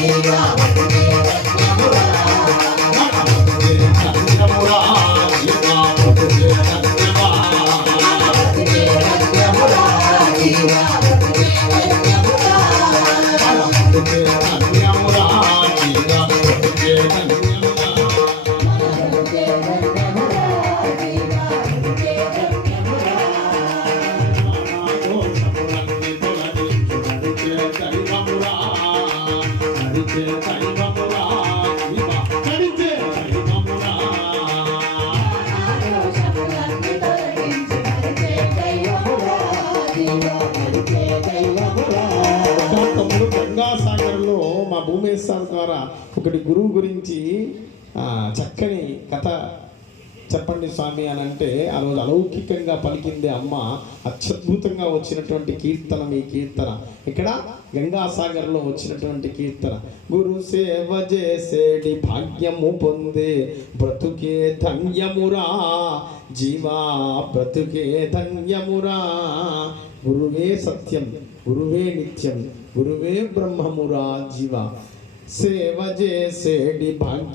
Yeah. గంగాసాగర్లో మా భూమేశ్వర ద్వారా ఒకటి గురువు గురించి చక్కని కథ చెప్పండి స్వామి అని అంటే ఆ రోజు అలౌకికంగా పలికింది అమ్మ అత్యద్భుతంగా వచ్చినటువంటి కీర్తన మీ కీర్తన. ఇక్కడ గంగాసాగర్లో వచ్చినటువంటి కీర్తన. గురు సేవ చేసేటి భాగ్యము పొందే బ్రతుకే ధన్యమురా జీవా బ్రతుకే ధన్యమురా. గురువే సత్యం గురువే నిత్యం గురువే బ్రహ్మమురా జీవ. సేవ చేసేటి భాగ్యం